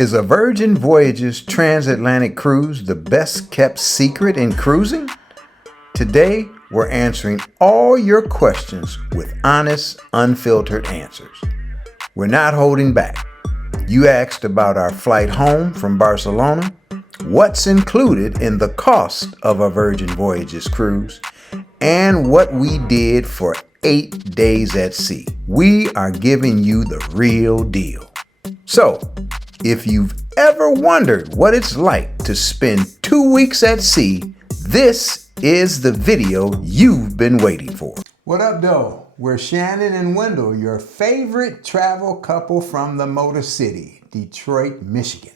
Is a Virgin Voyages Transatlantic cruise the best kept secret in cruising? Today, we're answering all your questions with honest, unfiltered answers. We're not holding back. You asked about our flight home from Barcelona, what's included in the cost of a Virgin Voyages cruise, and what we did for 8 days at sea. We are giving you the real deal. So, if you've ever wondered what it's like to spend 2 weeks at sea, this is the video you've been waiting for. What up, though? We're Shannon and Wendell, your favorite travel couple from the Motor City, Detroit, Michigan.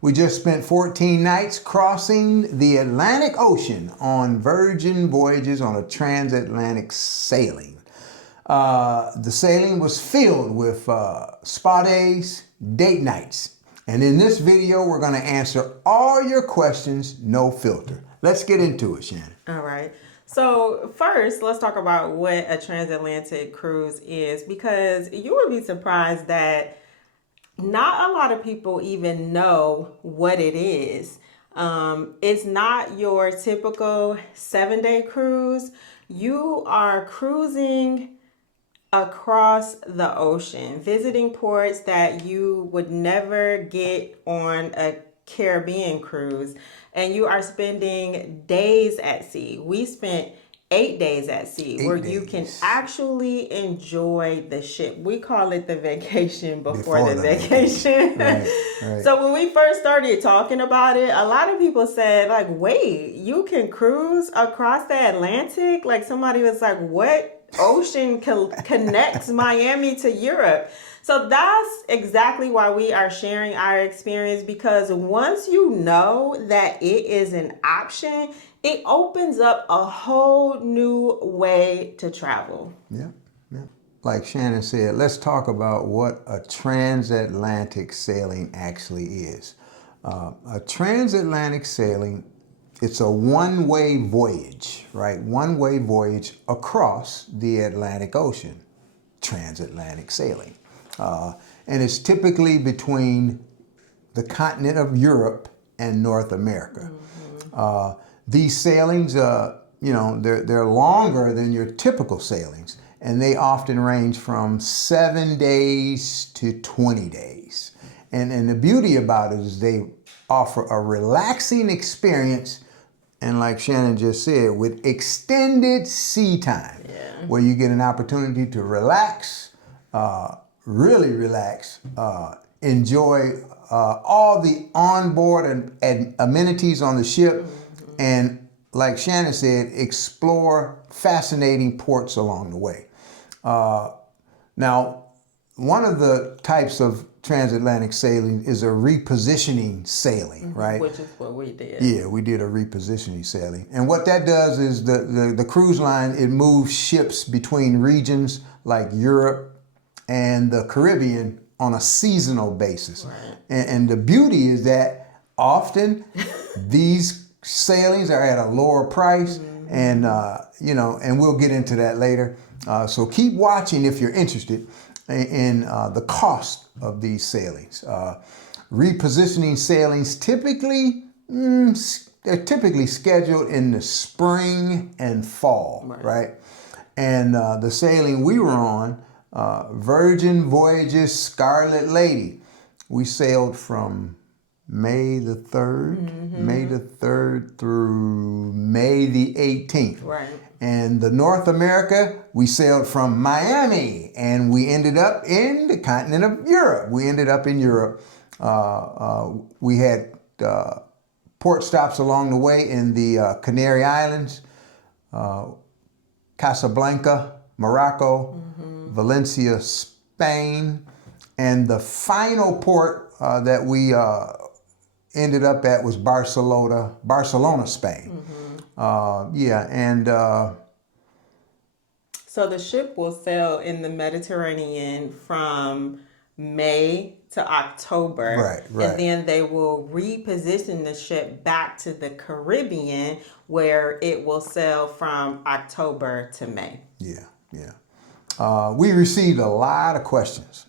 We just spent 14 nights crossing the Atlantic Ocean on Virgin Voyages on a transatlantic sailing. The sailing was filled with spa days, date nights. And in this video, we're going to answer all your questions, no filter. Let's get into it, Shannon. All right. So first, let's talk about what a transatlantic cruise is, because you would be surprised that not a lot of people even know what it is. It's not your typical 7-day cruise. You are cruising across the ocean, visiting ports that you would never get on a Caribbean cruise, and you are spending days at sea. We spent 8 days at sea, where you can actually enjoy the ship. We call it the vacation before the vacation. Right. So when we first started talking about it, a lot of people said, like, wait, you can cruise across the Atlantic? Like, somebody was like, what ocean connects Miami to Europe? So that's exactly why we are sharing our experience, because once you know that it is an option, it opens up a whole new way to travel. Yeah. Like Shannon said, let's talk about what a transatlantic sailing actually is. A transatlantic sailing, it's a one-way voyage, right? One-way voyage across the Atlantic Ocean, transatlantic sailing. And it's typically between the continent of Europe and North America. Mm-hmm. These sailings, they're longer than your typical sailings, and they often range from 7 days to 20 days. And the beauty about it is they offer a relaxing experience, and like Shannon just said, with extended sea time, where you get an opportunity to relax, really relax, enjoy all the onboard and amenities on the ship, and like Shannon said, explore fascinating ports along the way. Now, one of the types of transatlantic sailing is a repositioning sailing, right? Which is what we did. Yeah, we did a repositioning sailing. And what that does is the cruise line, it moves ships between regions like Europe and the Caribbean on a seasonal basis. Right. And the beauty is that often these sailings are at a lower price, and and we'll get into that later. So keep watching if you're interested in the cost of these sailings. Repositioning sailings they're typically scheduled in the spring and fall, right? And the sailing we were on, Virgin Voyages Scarlet Lady, we sailed from May the 3rd through May the 18th. Right. And the North America, we sailed from Miami, and we ended up in the continent of Europe. We ended up in Europe. We had port stops along the way in the Canary Islands, Casablanca, Morocco, Valencia, Spain, and the final port that we ended up at was Barcelona, Spain. So the ship will sail in the Mediterranean from May to October. Right. And then they will reposition the ship back to the Caribbean, where it will sail from October to May. We received a lot of questions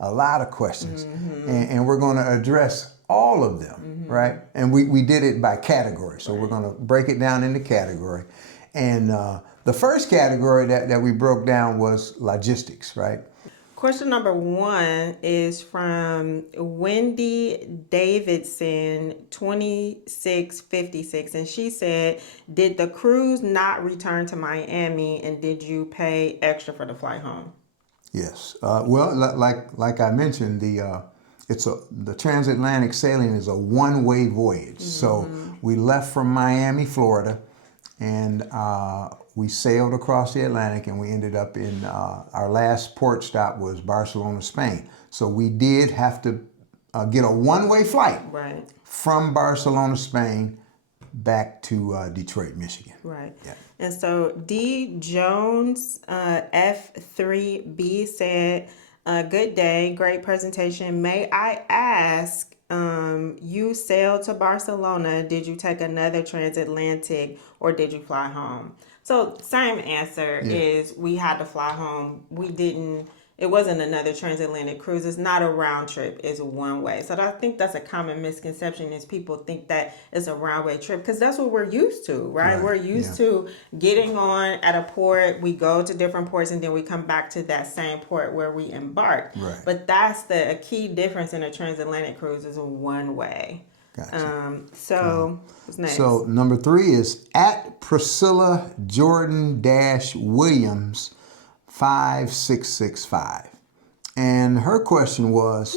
a lot of questions, and we're going to address all of them, right? And we did it by category, so we're going to break it down into category. And the first category that we broke down was logistics, right? Question number 1 is from Wendy Davidson, 2656. And she said, did the cruise not return to Miami, and did you pay extra for the flight home? Yes. Well, like I mentioned, the transatlantic sailing is a one-way voyage. So we left from Miami, Florida, and we sailed across the Atlantic, and we ended up in our last port stop was Barcelona, Spain. So we did have to get a one-way flight from Barcelona, Spain, back to Detroit, Michigan. Right. Yeah. And so D. Jones, F3B said, good day, great presentation. May I ask, you sailed to Barcelona. Did you take another transatlantic or did you fly home? So same answer is we had to fly home. It wasn't another transatlantic cruise. It's not a round trip. It's a one way. So I think that's a common misconception is people think that it's a round way trip because that's what we're used to, right? We're used to getting on at a port. We go to different ports and then we come back to that same port where we embarked. Right. But that's a key difference in a transatlantic cruise is a one way. Gotcha. What's next? So number 3 is at Priscilla Jordan-Williams 5665. And her question was,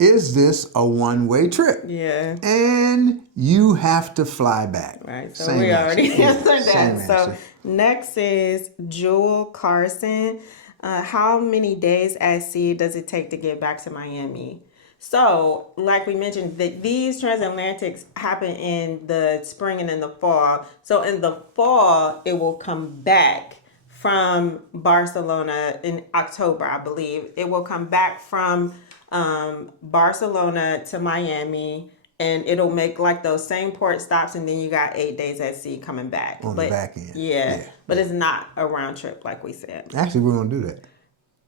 is this a one-way trip? Yeah. And you have to fly back. Right. So we already answered that. So next is Jewel Carson. How many days at sea does it take to get back to Miami? So, like we mentioned, these transatlantics happen in the spring and in the fall. So in the fall, it will come back from Barcelona in October, I believe. It will come back from Barcelona to Miami, and it'll make like those same port stops, and then you got 8 days at sea coming back. On the back end. Yeah, but it's not a round trip like we said. Actually, we're going to do that.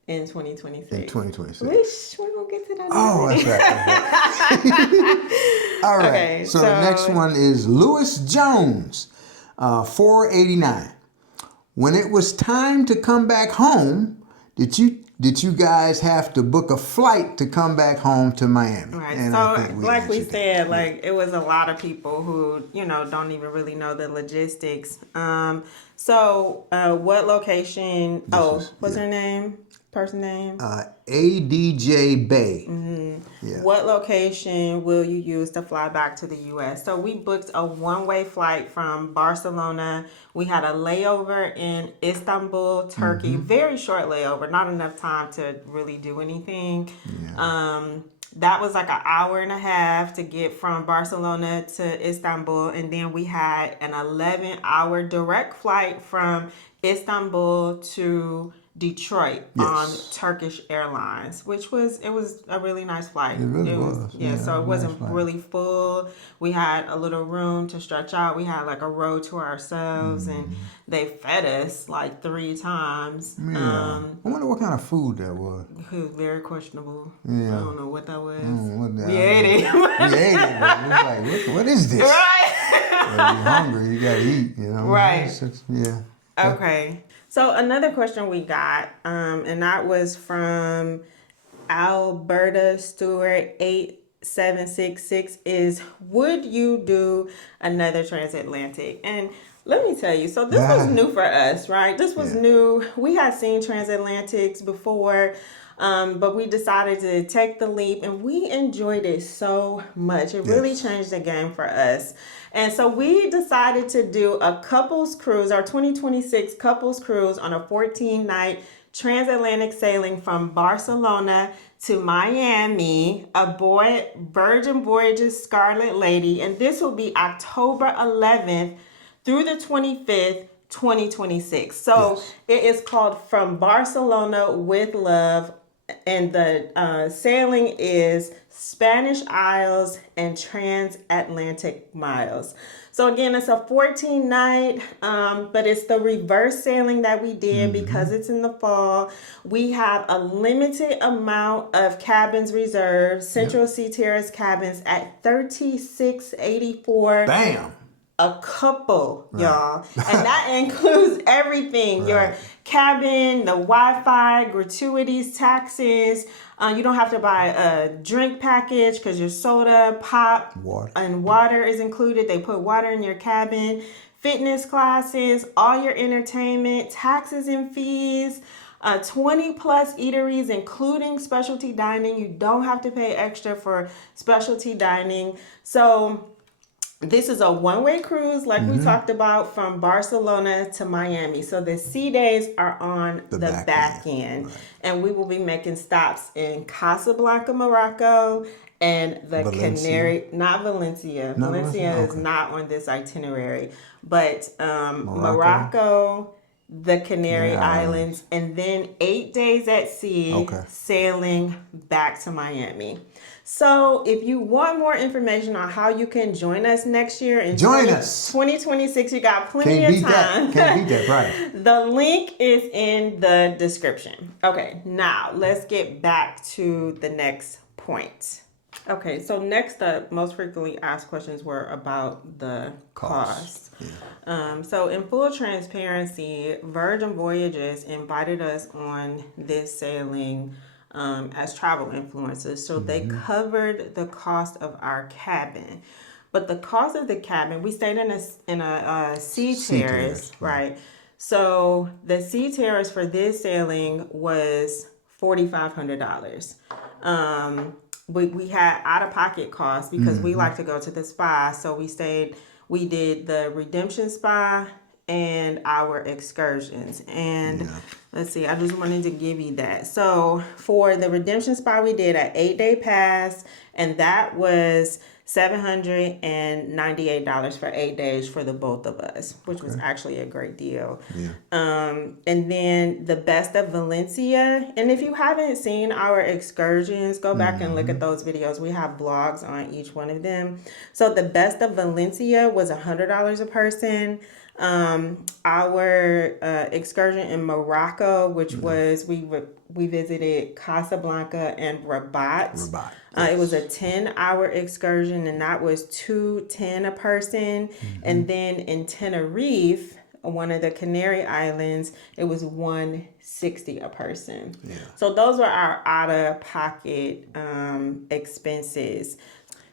In 2026. In 2026. We're going to get to that. Oh, that's right. All right. Okay, so the next one is Lewis Jones, 489. When it was time to come back home, did you guys have to book a flight to come back home to Miami? Right. And so like we said, it was a lot of people who, don't even really know the logistics. What location? What's her name? Person name? ADJ Bay. Yeah. What location will you use to fly back to the U.S.? So we booked a one-way flight from Barcelona. We had a layover in Istanbul, Turkey. Very short layover, not enough time to really do anything. Yeah. That was like an hour and a half to get from Barcelona to Istanbul. And then we had an 11-hour direct flight from Istanbul to Detroit on Turkish Airlines, which was a really nice flight. It really was. Yeah, so it wasn't really full. We had a little room to stretch out. We had like a row to ourselves, and they fed us like 3 times. Yeah. I wonder what kind of food that was. It was very questionable. Yeah. I don't know what that was. We ate it. We ate it, but it was like, what is this? Right. You're hungry, you gotta eat, Right. Yeah. Okay. So another question we got, and that was from Alberta Stewart 8766 is, would you do another transatlantic? And let me tell you, so this was new for us, right? This was new. We had seen transatlantics before, but we decided to take the leap, and we enjoyed it so much. It really changed the game for us. And so we decided to do a couples cruise, our 2026 couples cruise on a 14-night transatlantic sailing from Barcelona to Miami aboard Virgin Voyages Scarlet Lady. And this will be October 11th through the 25th, 2026. So it is called From Barcelona with Love and the sailing is Spanish Isles and Transatlantic Miles. So again, it's a 14 night, but it's the reverse sailing that we did because it's in the fall. We have a limited amount of cabins reserved. Central Sea Terrace cabins at $36.84. Bam. A couple, y'all. And that includes everything. Your cabin, the Wi-Fi, gratuities, taxes. You don't have to buy a drink package because your soda, pop, and water is included. They put water in your cabin. Fitness classes, all your entertainment, taxes and fees. 20 plus eateries, including specialty dining. You don't have to pay extra for specialty dining. So this is a one-way cruise, like we talked about, from Barcelona to Miami. So the sea days are on the back end. Right. And we will be making stops in Casablanca, Morocco, and the Canary, not Valencia. Valencia is not on this itinerary, but Morocco, the Canary Islands, and then 8 days at sea, sailing back to Miami. So if you want more information on how you can join us next year in 2026, you got plenty of time. Can't beat that, right. The link is in the description. Okay, now let's get back to the next point. Okay, so next up, most frequently asked questions were about the cost. Yeah. So in full transparency, Virgin Voyages invited us on this sailing as travel influencers. So they covered the cost of our cabin. But the cost of the cabin, we stayed in a sea terrace, right? So the sea terrace for this sailing was $4,500. We had out-of-pocket costs because we like to go to the spa. So we did the redemption spa and our excursions. And let's see, I just wanted to give you that. So for the redemption spa, we did an 8-day pass, and that was $798 for 8 days for the both of us, which was actually a great deal. And then the Best of Valencia. And if you haven't seen our excursions, go back and look at those videos. We have blogs on each one of them. So the Best of Valencia was $100 a person. Our excursion in Morocco, which was we visited Casablanca and Rabat. It was a 10-hour excursion, and that was $210 a person. And then in Tenerife, one of the Canary Islands, it was $160 a person. So those were our out-of-pocket expenses.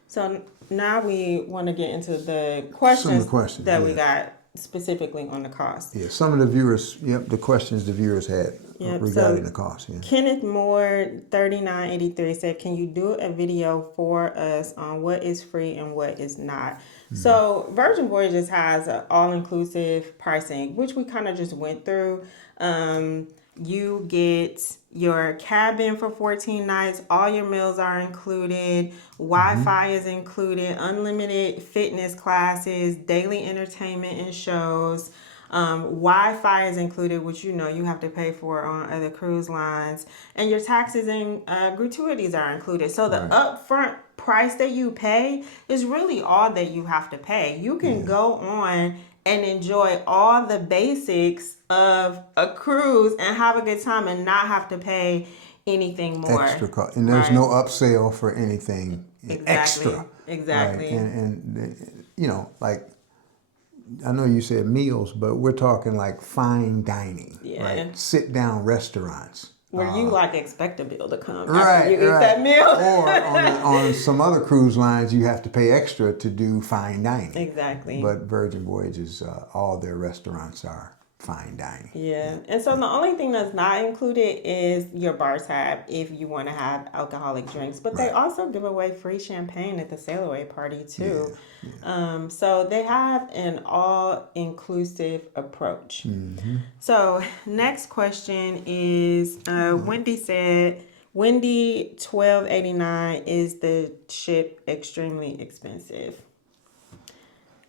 So now we want to get into the questions that we got specifically on the cost. Some of the viewers, the questions the viewers had regarding the cost. Kenneth Moore 3983 said, can you do a video for us on what is free and what is not? So Virgin Voyages has an all-inclusive pricing, which we kind of just went through. You get your cabin for 14 nights. All your meals are included. Wi-Fi is included. Unlimited fitness classes, daily entertainment and shows. Wi-Fi is included, which you have to pay for on other cruise lines. And your taxes and gratuities are included. So the upfront price that you pay is really all that you have to pay. You can go on and enjoy all the basics of a cruise and have a good time and not have to pay anything more. Extra cost. And there's no upsell for anything extra. Exactly. Right? And like, I know you said meals, but we're talking like fine dining, right? Sit down restaurants. Where you expect a bill to come after you eat that meal. Or on some other cruise lines, you have to pay extra to do fine dining. Exactly. But Virgin Voyages, all their restaurants are fine dining. And so the only thing that's not included is your bar tab if you want to have alcoholic drinks. But they also give away free champagne at the sail away party too. So they have an all-inclusive approach. So next question is Wendy said, Wendy 1289, is the ship extremely expensive?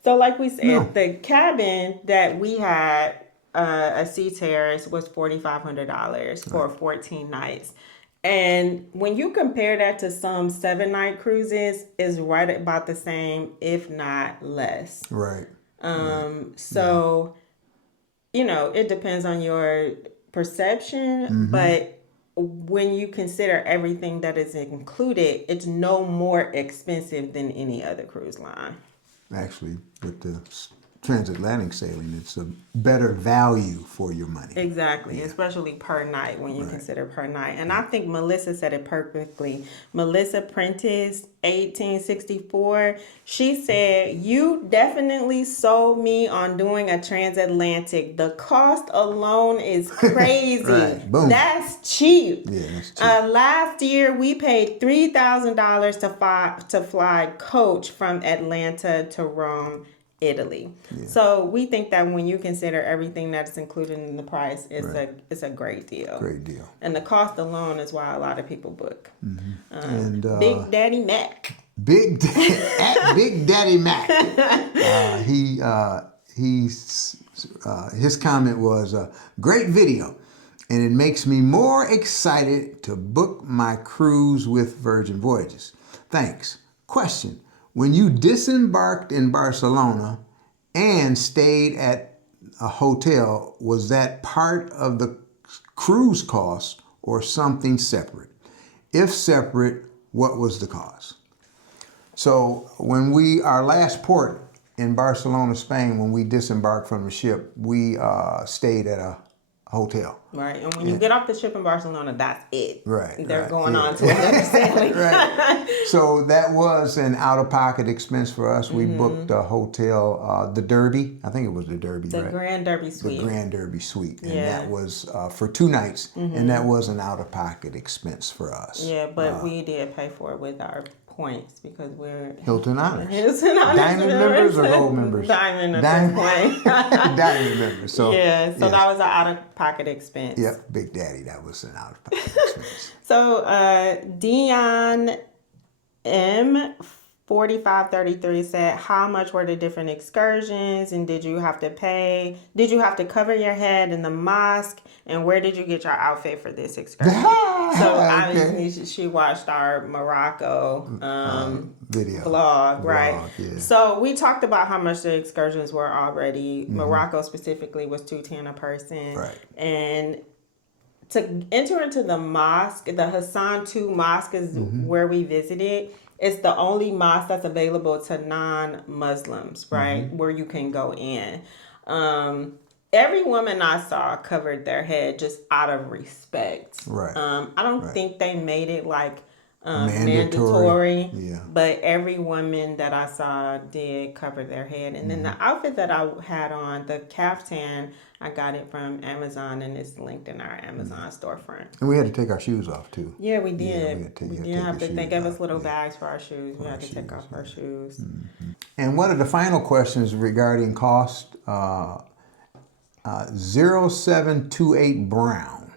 So like we said, the cabin that we had, a sea terrace, was $4,500 for 14 nights. And when you compare that to some 7-night cruises, is right about the same, if not less. Right. So, it depends on your perception, but when you consider everything that is included, it's no more expensive than any other cruise line. Actually, with the transatlantic sailing, it's a better value for your money. Exactly, especially per night when you consider per night. And I think Melissa said it perfectly. Melissa Prentice, 1864, she said, "You definitely sold me on doing a transatlantic. The cost alone is crazy. Right. Boom. That's cheap. Yeah, that's cheap. Last year, we paid $3,000 to fly coach from Atlanta to Rome, Italy." Yeah. So we think that when you consider everything that's included in the price, it's a great deal. Great deal. And the cost alone is why a lot of people book. And Big Daddy Mac. Big Daddy Mac. His comment was, "Great video, and it makes me more excited to book my cruise with Virgin Voyages. Thanks. Question: when you disembarked in Barcelona and stayed at a hotel, was that part of the cruise cost or something separate? If separate, what was the cost?" So our last port in Barcelona, Spain, when we disembarked from the ship, we stayed at a hotel. Right, and when you get off the ship in Barcelona, that's it. Right. They're going on to another sailing. Right. So that was an out-of-pocket expense for us. We booked a hotel, the Derby. I think it was the Derby, The Grand Derby Suite. The Grand Derby Suite. And that was for 2 nights, and that was an out-of-pocket expense for us. Yeah, but we did pay for it with our points because we're Hilton Honors. Diamond members or gold members? Diamond at this point. Diamond members. So that was an out-of-pocket expense. Yep, Big Daddy, that was an out-of-pocket expense. So Dion M 4533 said, "How much were the different excursions, and did you have to pay? Did you have to cover your head in the mosque, and where did you get your outfit for this excursion?" So obviously she watched our Morocco video vlog, right? Yeah. So we talked about how much the excursions were already. Morocco specifically was $210 a person, right? And to enter into the mosque, the Hassan II Mosque is where we visited. It's the only mosque that's available to non-Muslims, right? Where you can go in. Every woman I saw covered their head just out of respect. Right. I don't think they made it like mandatory. Yeah. But every woman that I saw did cover their head. And then the outfit that I had on, the caftan, I got it from Amazon, and it's linked in our Amazon storefront. And we had to take our shoes off too. Yeah, we did. Yeah, we did have to. They gave us little bags for our shoes. We had to take off our shoes. And one of the final questions regarding cost, 0728 Brown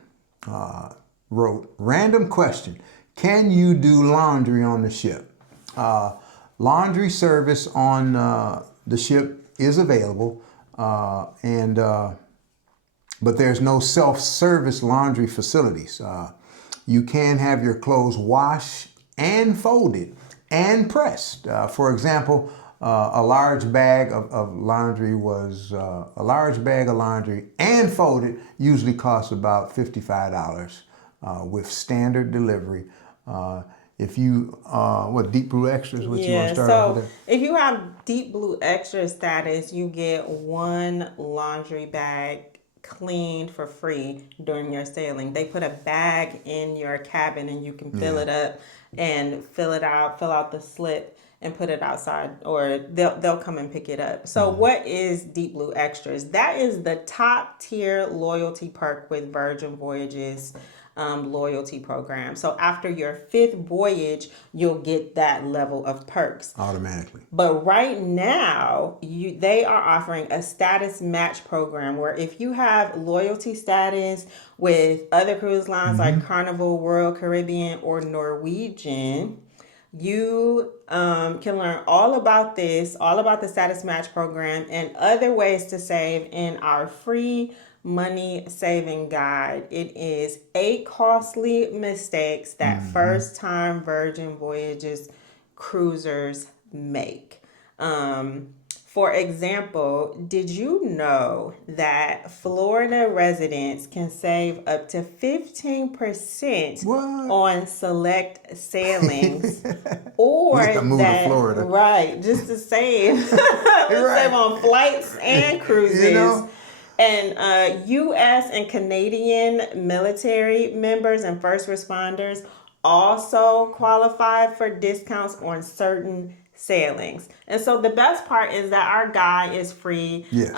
wrote, "Random question. Can you do laundry on the ship?" Laundry service on the ship is available, but there's no self-service laundry facilities. You can have your clothes washed and folded and pressed. For example, a large bag of laundry and folded usually costs about $55 with standard delivery. If you, Deep Blue Extras, what you want to start off with? If you have Deep Blue Extra status, you get 1 laundry bag cleaned for free during your sailing. They put a bag in your cabin, and you can fill it up and fill out the slip and put it outside, or they'll come and pick it up. So what is Deep Blue Extras? That is the top tier loyalty perk with Virgin Voyages loyalty program. So after your 5th voyage, you'll get that level of perks automatically. But right now, they are offering a status match program where if you have loyalty status with other cruise lines like Carnival, Royal Caribbean, or Norwegian, you can learn all about the status match program and other ways to save in our free money saving guide. It is 8 costly mistakes that first time Virgin Voyages cruisers make. For example, did you know that Florida residents can save up to 15% What? on select sailings? Or Just to move to Florida. right, just to save, save on flights and cruises. You know? And U.S. and Canadian military members and first responders also qualify for discounts on certain sailings. And so the best part is that our guide is free. Yes.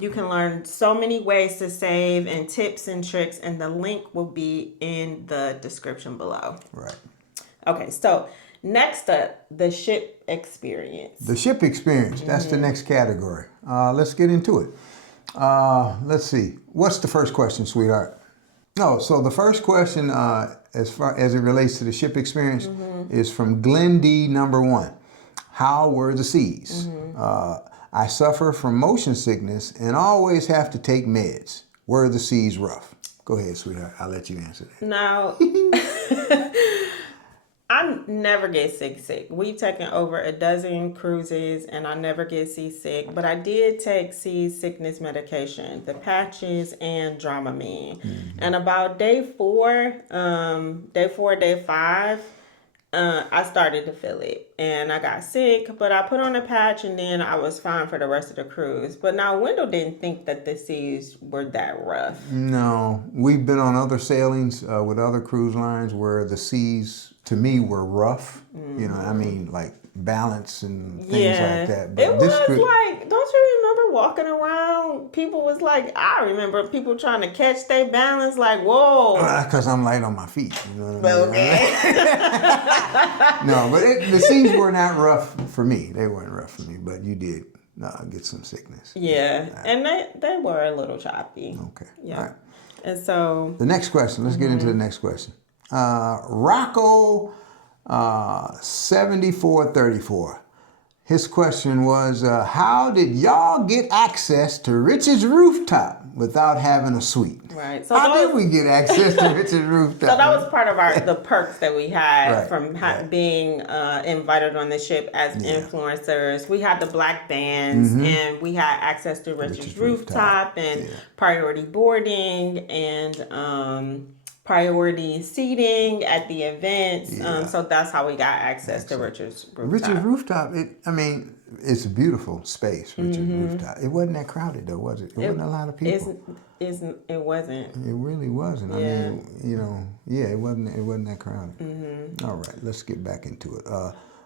You can learn so many ways to save and tips and tricks, and the link will be in the description below. Right. Okay, so next up, the ship experience. The ship experience, that's the next category. Let's get into it. Let's see. What's the first question, sweetheart? Oh, so the first question, as far as it relates to the ship experience, is from Glenn D. number 1. How were the seas? I suffer from motion sickness and always have to take meds. Were the seas rough? Go ahead, sweetheart. I'll let you answer that. Now, I never get sick. We've taken over a dozen cruises and I never get seasick, but I did take seasickness medication, the patches and Dramamine. And about day 4, day 5, I started to feel it and I got sick, but I put on a patch and then I was fine for the rest of the cruise. But now Wendell didn't think that the seas were that rough. No, we've been on other sailings with other cruise lines where the seas, to me, were rough. You know, I mean, like balance and things like that. But it was like, don't you remember walking around? People was like, I remember people trying to catch their balance, like, whoa. Because I'm light on my feet. You know what I mean? Okay. No, but the seas were not rough for me. They weren't rough for me, but you did get some sickness. Yeah, and they were a little choppy. Okay. Yeah. All right. And so The next question. Let's get into the next question. Rocco 7434. His question was, how did y'all get access to Rich's Rooftop without having a suite? right. So How did we get access to Rich's Rooftop? So that was part of the perks that we had Right, from right. being invited on the ship as influencers. We had the black bands and we had access to Rich's Rooftop and priority boarding and priority seating at the events. So that's how we got access to Rich's Rooftop. Rich's Rooftop, it's a beautiful space, Rich's Rooftop. It wasn't that crowded though, was it? It wasn't a lot of people. It wasn't. It really wasn't. Yeah. I mean, it wasn't that crowded. All right, let's get back into it.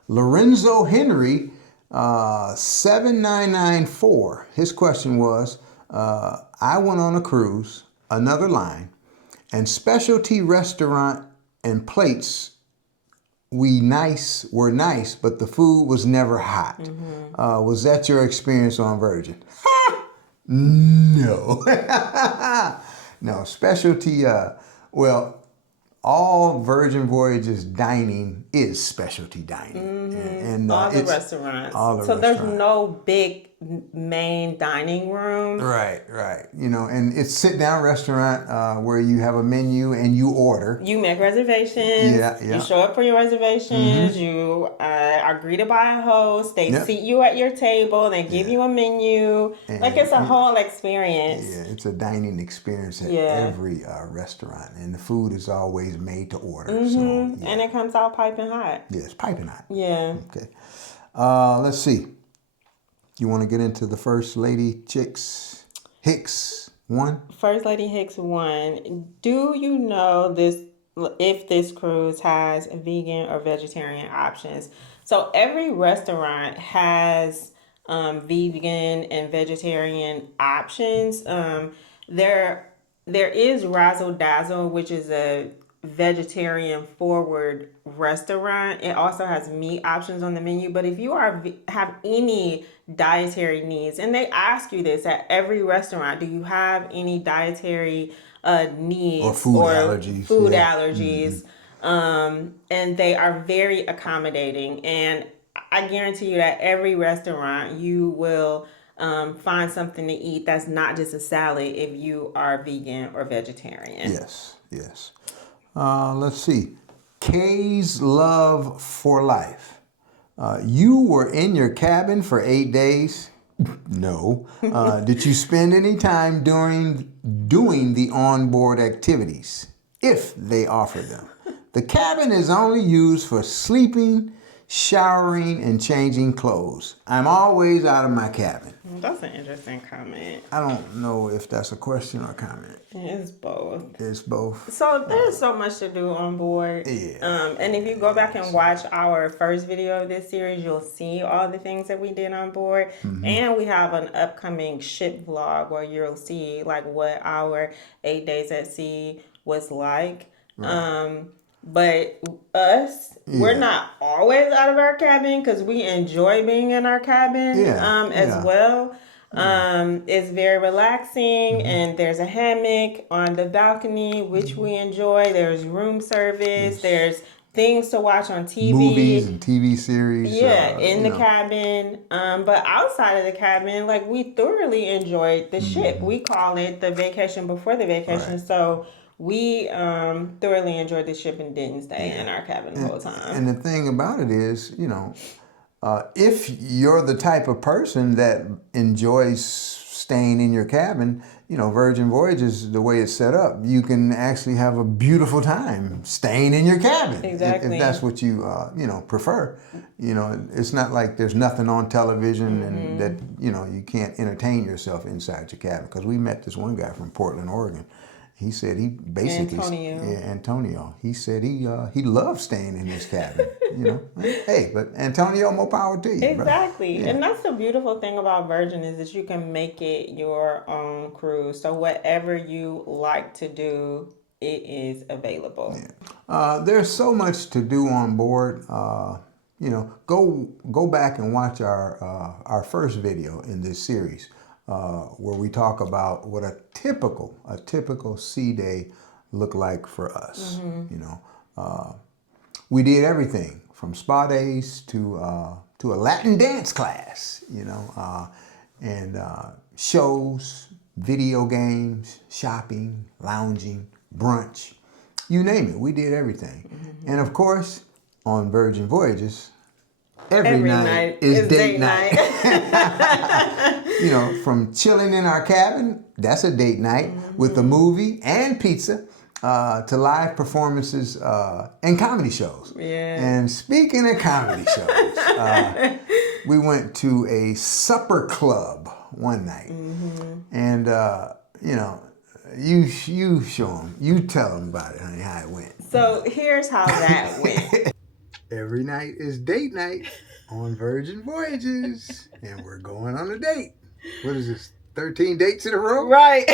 Lorenzo Henry 7994. His question was, I went on a cruise, another line, and specialty restaurant and plates were nice, but the food was never hot. Was that your experience on Virgin? No. No, specialty, all Virgin Voyages dining is specialty dining. And all the restaurants. All the so restaurants. There's no big main dining room. Right. And it's sit-down restaurant where you have a menu and you order. You make reservations. Yeah. You show up for your reservations. You are greeted by a host. They seat you at your table. They give you a menu. And it's a whole experience. Yeah, it's a dining experience at every restaurant. And the food is always made to order. So, And it comes out piping hot. Yeah, it's piping hot. Yeah. Okay. Let's see. You want to get into the First Lady Hicks 1? First Lady Hicks 1. Do you know if this cruise has vegan or vegetarian options? So every restaurant has vegan and vegetarian options. There is Razzle Dazzle, which is a vegetarian forward restaurant. It also has meat options on the menu, but if you have any dietary needs, and they ask you this at every restaurant, do you have any dietary needs or food allergies? And they are very accommodating, and I guarantee you that every restaurant you will find something to eat that's not just a salad if you are vegan or vegetarian. Yes, yes. Let's see. Kay's love for life. You were in your cabin for 8 days. No. Did you spend any time during doing the onboard activities, if they offer them? The cabin is only used for sleeping, showering, and changing clothes. I'm always out of my cabin. That's an interesting comment. I don't know if that's a question or comment. It's both. It's both. So there's so much to do on board. Yeah. And if you go back and watch our first video of this series, you'll see all the things that we did on board. And we have an upcoming ship vlog where you'll see like what our 8 days at sea was like. Right. But us, we're not always out of our cabin because we enjoy being in our cabin as well. It's very relaxing, and there's a hammock on the balcony, which we enjoy. There's room service. There's things to watch on TV. Movies and TV series. In the cabin. But outside of the cabin, like, we thoroughly enjoyed the ship. We call it the vacation before the vacation. Right. So we thoroughly enjoyed the ship and didn't stay in our cabin the whole time. And the thing about it is, if you're the type of person that enjoys staying in your cabin, Virgin Voyages, the way it's set up, you can actually have a beautiful time staying in your cabin. Exactly. If that's what you, prefer. It's not like there's nothing on television and that, you can't entertain yourself inside your cabin. Because we met this one guy from Portland, Oregon. He said he basically Antonio. He said he loved staying in his cabin. Hey, but Antonio, more power to you. Exactly, and that's the beautiful thing about Virgin is that you can make it your own cruise. So whatever you like to do, it is available. There's so much to do on board. Go back and watch our first video in this series. Where we talk about what a typical sea day look like for us. We did everything from spa days to a Latin dance class, and shows, video games, shopping, lounging, brunch, you name it. We did everything. And of course, on Virgin Voyages, every night is date night. From chilling in our cabin, that's a date night, with a movie and pizza, to live performances and comedy shows. And speaking of comedy shows, we went to a supper club one night. And, you show them, you tell them about it, honey, how it went. So here's how that went. Every night is date night on Virgin Voyages, and we're going on a date. What is this, 13 dates in a row? Right.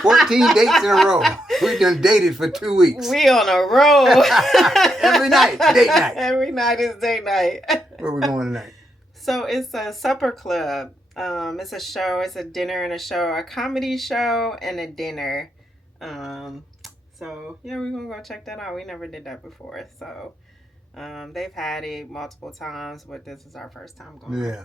14 dates in a row. We done dated for 2 weeks. We on a roll. Every night, date night. Every night is date night. Where are we going tonight? So it's a supper club. It's a show. It's a dinner and a show. A comedy show and a dinner. So, we're going to go check that out. We never did that before. So they've had it multiple times, but this is our first time going. Yeah.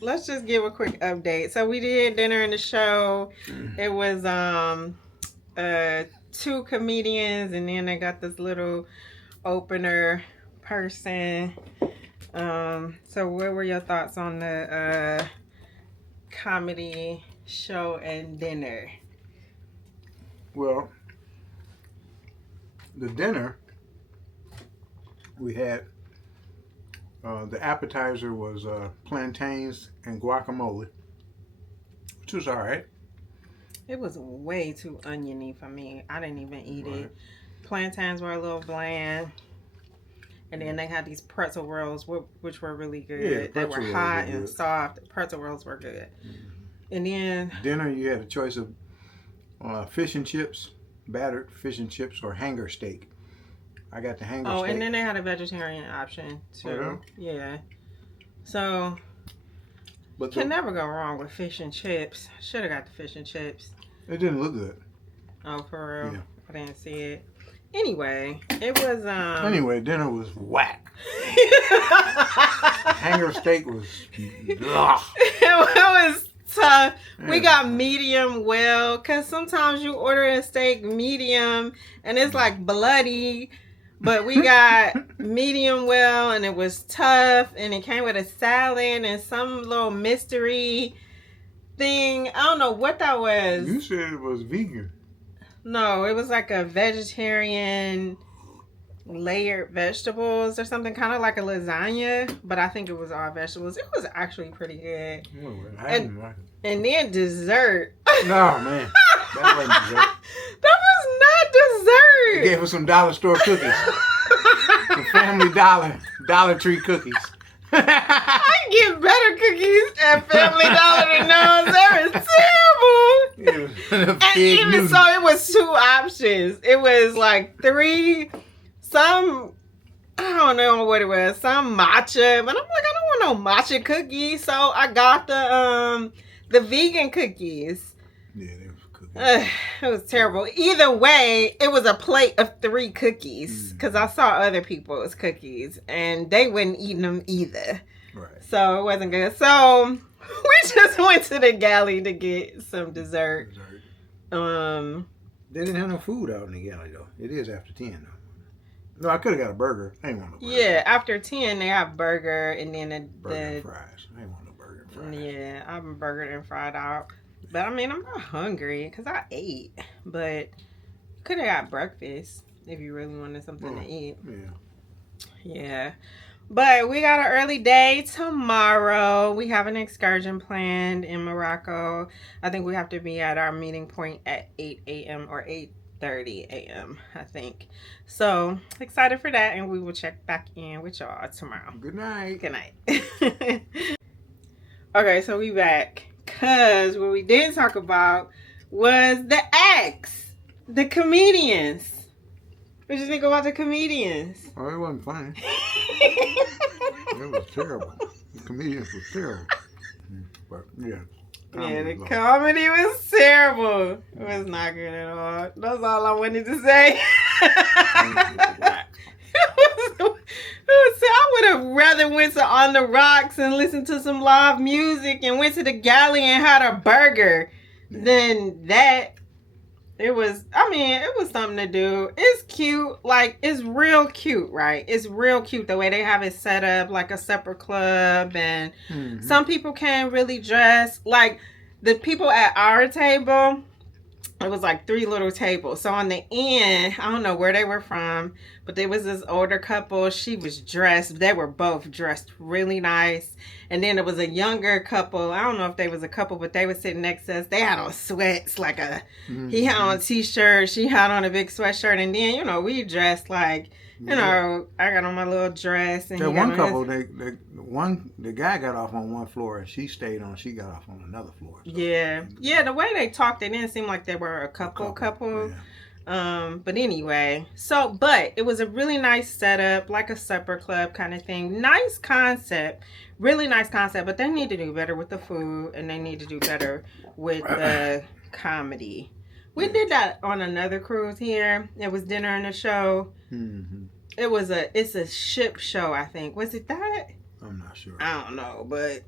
Let's just give a quick update. So we did dinner and the show. It was 2 comedians, and then they got this little opener person. So what were your thoughts on the comedy show and dinner? Well, the dinner we had, the appetizer was plantains and guacamole, which was all right. It was way too oniony for me. I didn't even eat it. Plantains were a little bland. And then they had these pretzel rolls, which were really good. They were hot and soft. Pretzel rolls were good. And then dinner, you had a choice of fish and chips, battered fish and chips, or hanger steak. I got the hanger Oh, steak. and then they had a vegetarian option too. Oh, yeah. So but can never go wrong with fish and chips. Should have got the fish and chips. it didn't look good. Oh, for real? Yeah. I didn't see it. Anyway, it was Anyway, dinner was whack. Hanger steak was it was tough. We got medium well, because sometimes you order a steak medium and it's like bloody, but we got medium well and it was tough, and it came with a salad and some little mystery thing. I don't know what that was. You said it was vegan. No, it was like a vegetarian layered vegetables or something, kind of like a lasagna, but I think it was all vegetables. It was actually pretty good. And then dessert. No, man. That wasn't dessert. That was not dessert. They gave us some dollar store cookies. Some Family Dollar Tree cookies. I get better cookies at Family Dollar than those. That was terrible. And even so, it was 2 options. It was like 3, I don't know what it was, some matcha. But I'm like, I don't want no matcha cookies. So I got the vegan cookies. Yeah, they was cookies. It was terrible. Either way, it was a plate of 3 cookies, because I saw other people's cookies and they wasn't eating them either. Right. So it wasn't good. So we just went to the galley to get some dessert. They didn't have no food out in the galley though. It is after 10 though. No, I could have got a burger. I ain't want no burger. Yeah, after 10 they have burger and then burger and fries. I ain't want no burger and fries. Yeah, I'm burgered and fried out. But I mean, I'm not hungry because I ate. But could have got breakfast if you really wanted something to eat. Yeah. Yeah. But we got an early day tomorrow. We have an excursion planned in Morocco. I think we have to be at our meeting point at 8 a.m. or 8:30 a.m. I think. So excited for that, and we will check back in with y'all tomorrow. Good night. Good night. Okay, so we back. Because what we didn't talk about was the acts, the comedians. What did you think about the comedians? Oh, it wasn't funny. It was terrible. The comedians were terrible. But yeah. Yeah, the comedy was terrible. It was not good at all. That's all I wanted to say. I would have rather went to On the Rocks and listened to some live music and went to the galley and had a burger than that. It was something to do. It's cute. Like, it's real cute, right? It's real cute the way they have it set up, like a separate club. And some people can't really dress. Like, the people at our table, it was like 3 little tables. So on the end, I don't know where they were from, but there was this older couple. She was dressed. They were both dressed really nice. And then there was a younger couple. I don't know if they was a couple, but they were sitting next to us. They had on sweats, like he had on a t-shirt. She had on a big sweatshirt. And then, we dressed like, I got on my little dress. And that one couple, the guy got off on one floor and she got off on another floor. So. Yeah. Yeah, the way they talked, it didn't seem like they were a couple. Yeah. But anyway, but it was a really nice setup, like a supper club kind of thing. Nice concept, really nice concept, but they need to do better with the food and they need to do better with the comedy. We did that on another cruise here. It was dinner and a show. Mm-hmm. It's a ship show, I think. Was it that? I'm not sure. I don't know, but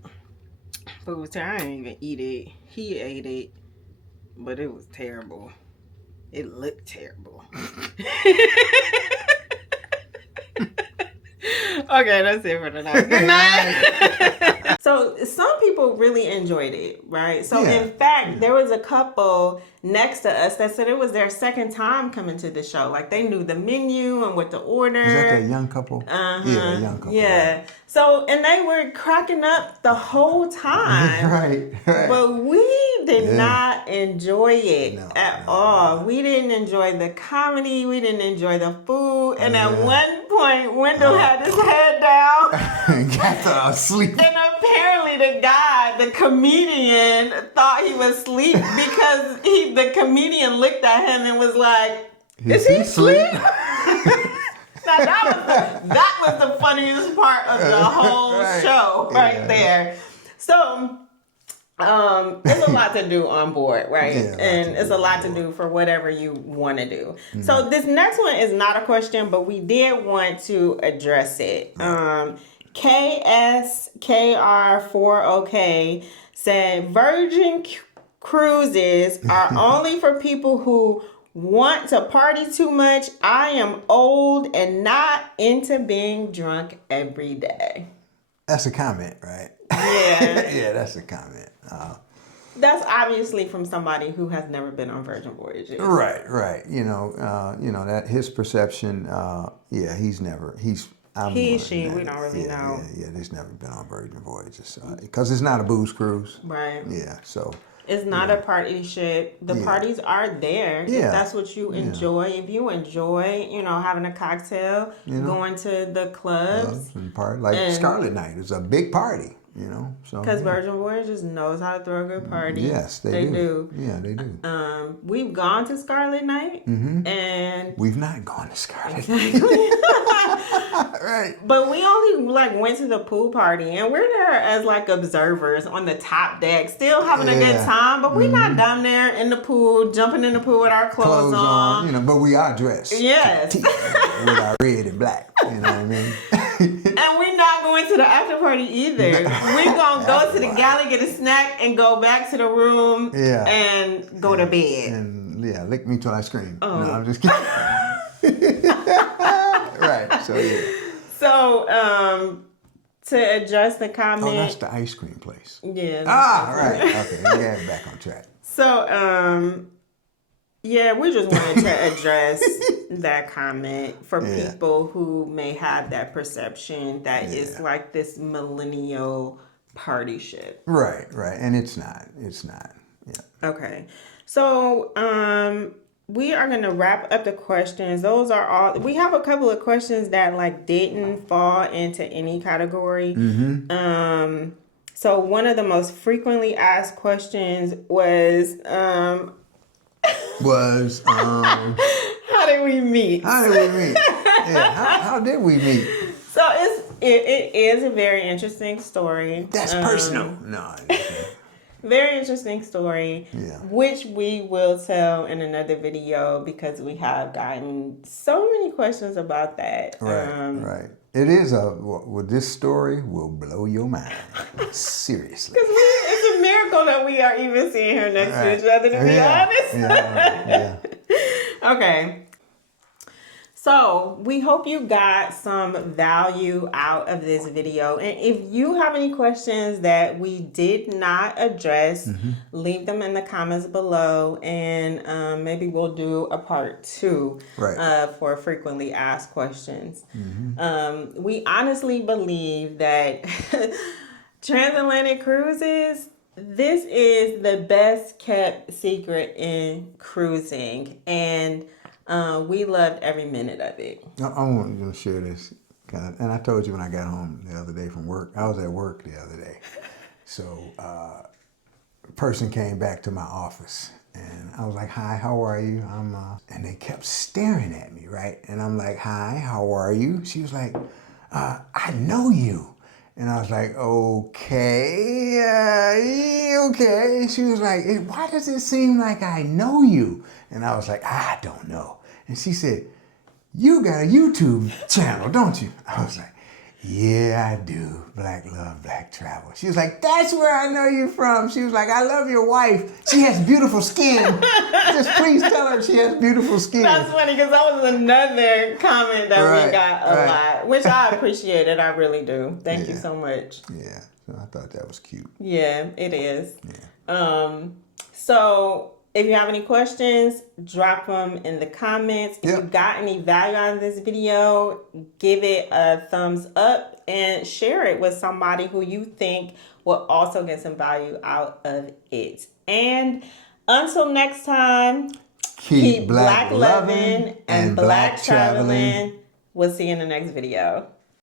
food was terrible. I didn't even eat it. He ate it, but it was terrible. It looked terrible. Okay, that's it for tonight. Good night. So some people really enjoyed it, right? So in fact, there was a couple next to us that said it was their second time coming to the show. Like, they knew the menu and what to order. Is that that young couple? Uh-huh. Yeah, young couple. Yeah. So, and they were cracking up the whole time. Right. But we did not enjoy it at all. We didn't enjoy the comedy. We didn't enjoy the food. And at one point, Wendell had his head down. Got asleep. And apparently the comedian thought he was asleep because the comedian looked at him and was like, is he asleep? That was the funniest part of the whole show right there. So, there's a lot to do on board, right? Yeah, and it's a lot to do for whatever you want to do. So this next one is not a question, but we did want to address it. KSKR4OK said Virgin Cruises are only for people who want to party too much. I am old and not into being drunk every day. That's a comment, right? Yeah. Yeah, that's a comment. That's obviously from somebody who has never been on Virgin Voyages. Right. You know that his perception. She, we don't really know. Yeah, he's never been on Virgin Voyages because it's not a booze cruise. Right. Yeah, so. It's not a party ship. The parties are there. Yeah. If that's what you enjoy. If you enjoy, having a cocktail, going to the clubs. And party. Like Scarlet Night is a big party, So because Virgin Voyages knows how to throw a good party. Yes, they do. Yeah, they do. We've gone to Scarlet Night, and we've not gone to Scarlet Night. Right. But we only went to the pool party, and we're there as observers on the top deck, still having a good time. But we're not down there in the pool, jumping in the pool with our clothes on. But we are dressed. Yes. With our red and black. You know what I mean? And we're not going to the after party either. We're going to go to the galley, get a snack, and go back to the room and go to bed. And lick me till I scream. Oh. No, I'm just kidding. Right, so yeah. So, to address the comment. Oh, that's the ice cream place. Yeah. Right. Okay, yeah, back on track. So, we just wanted to address that comment for people who may have that perception that it's like this millennial party ship. Right. And it's not. Yeah. Okay. So, we are going to wrap up the questions. Those are all. We have a couple of questions that didn't fall into any category. So one of the most frequently asked questions was How did we meet? Yeah, how did we meet? So it is a very interesting story. That's personal. No. Very interesting story, which we will tell in another video because we have gotten so many questions about that. Right. It is this story will blow your mind. Seriously. Because it's a miracle that we are even seeing her next to each other, to be honest. Yeah. Okay. So we hope you got some value out of this video. And if you have any questions that we did not address, leave them in the comments below. And maybe we'll do a part 2 for frequently asked questions. We honestly believe that transatlantic cruises, this is the best kept secret in cruising. And we loved every minute of it. I want you to share this. And I told you when I got home the other day from work, I was at work the other day. So a person came back to my office and I was like, hi, how are you? And they kept staring at me, right? And I'm like, hi, how are you? She was like, I know you. And I was like, okay. She was like, why does it seem like I know you? And I was like, I don't know. And she said, you got a YouTube channel, don't you? I was like, yeah, I do. Black Love, Black Travel. She was like, that's where I know you from. She was like, I love your wife. She has beautiful skin. Just please tell her she has beautiful skin. That's funny because that was another comment that we got a lot, which I appreciated. I really do. Thank you so much. Yeah, so I thought that was cute. Yeah, it is. Yeah. So if you have any questions, drop them in the comments. If you got any value out of this video, give it a thumbs up and share it with somebody who you think will also get some value out of it. And until next time, keep black loving and black traveling. We'll see you in the next video.